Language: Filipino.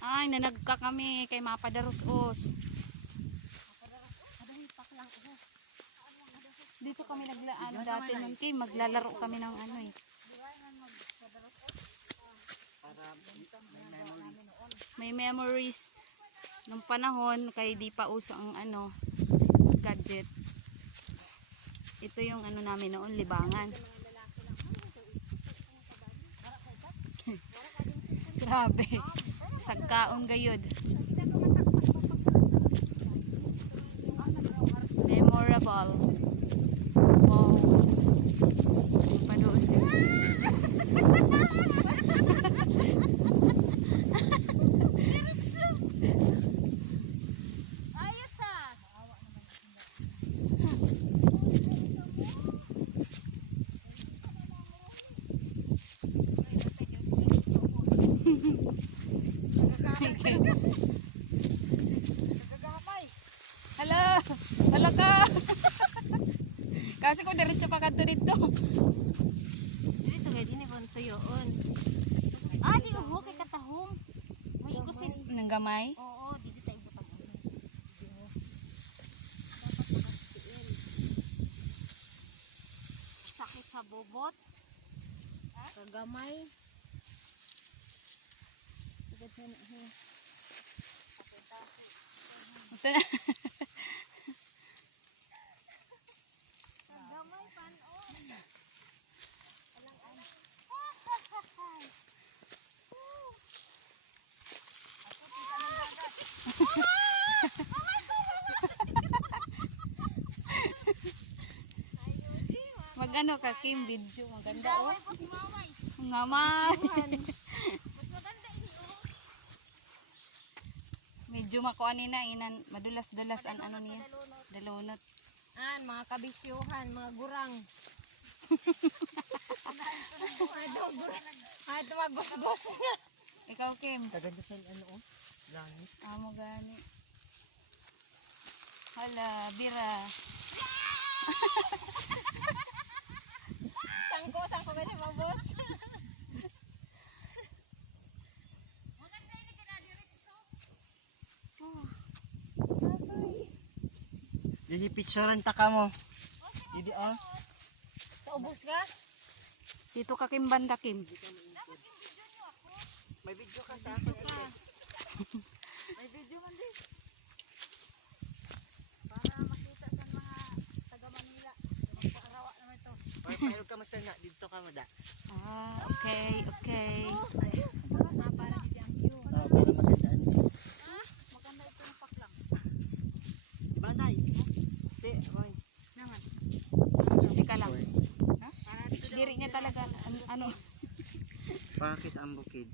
Ay, nanagka kami kay Mapadaros-os. Dito kami naglaan dati nun kay maglalaro kami ng ano eh. May memories nung panahon kay di pa uso ang ano gadget. Ito yung ano namin noon, libangan. Grabe. Sagkaon gayod. Memorable. Wow. Panusin. Hala, hala ka. Kasi ko diretso pa kadto dito. Dito gay dinhi kon tuyoon. Ah, di ko kay katahom. May igusin. Nang gamay. Oo, dito tayo butang. Sakit sa bobot. Kagamay. Ito na. Kagamay panon. Mag-ano ka, Kim, video. Maganda oh. Po si Maway. Ngamay. Mas maganda ini oh. Medyo makuha na inan madulas-dulas ang ano niya. Dalunot. An mga kabisyuhan, mga gurang. Ay, tumagos-gos na. Ikaw, Kim. Kaganda sa ano oh. Langit. Amo gani. Hala, bira. Sangko gani mga boss. Dili picturean ta ka mo. Didi oh. Sa ubos ka? Dito ka, Kim, banda, Kim. May video ka sa akin. May video man din. Para makita sa mga taga Manila. Magpaarawa naman ito. Pero ka masana dito ka mo da. Ah, okay, okay. Para dito ang view. Oh, para magandaan. Maganda ito yung paklang. Diba nay? Di, oy. Naman. Teka lang. Para dito Diri niya talaga, ano, Bakit ang bukid?